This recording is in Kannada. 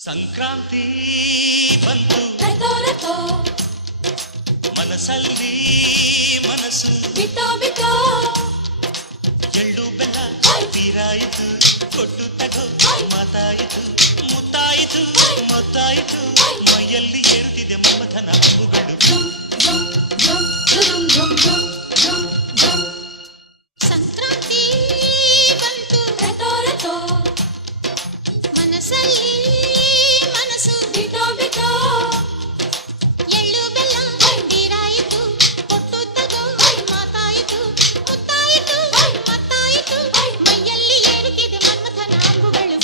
ಸಂಕ್ರಾಂತಿ ಬಂತು ಮನಸ್ಸಲ್ಲಿ ಮನಸ್ಸು ಬಿತ್ತೋ ಬಿತ್ತೋ ಎಳ್ಳು ಬೆಲ್ಲ ತೀರಾಯಿತು ಕೊಟ್ಟು ತಗೋ ಮಾತಾಯಿತು ಮುತ್ತಾಯಿತು ಮತ್ತಾಯಿತು ಮೈಯಲ್ಲಿ ಏರುತ್ತಿದೆ ಮಮಥನ ಹಬ್ಬುಗಳು ಸಂಕ್ರಾಂತಿ ಬಂತು ಮನಸ್ಸಲ್ಲಿ ಮನಸ್ಸು ಬಿತ್ತೋ ಬಿತ್ತೋ ಎಳ್ಳು ಬೆಲ್ಲ ತೀರಾಯಿತು ಕೊಟ್ಟು ತಗೋ ಮಾತಾಯಿತು ಮುತ್ತಾಯಿತು ಮತ್ತಾಯಿತು ಮೈಯಲ್ಲಿ ಏರುತ್ತಿದೆ ಮನ್ಮಥನ ಅಂಬುಗಳು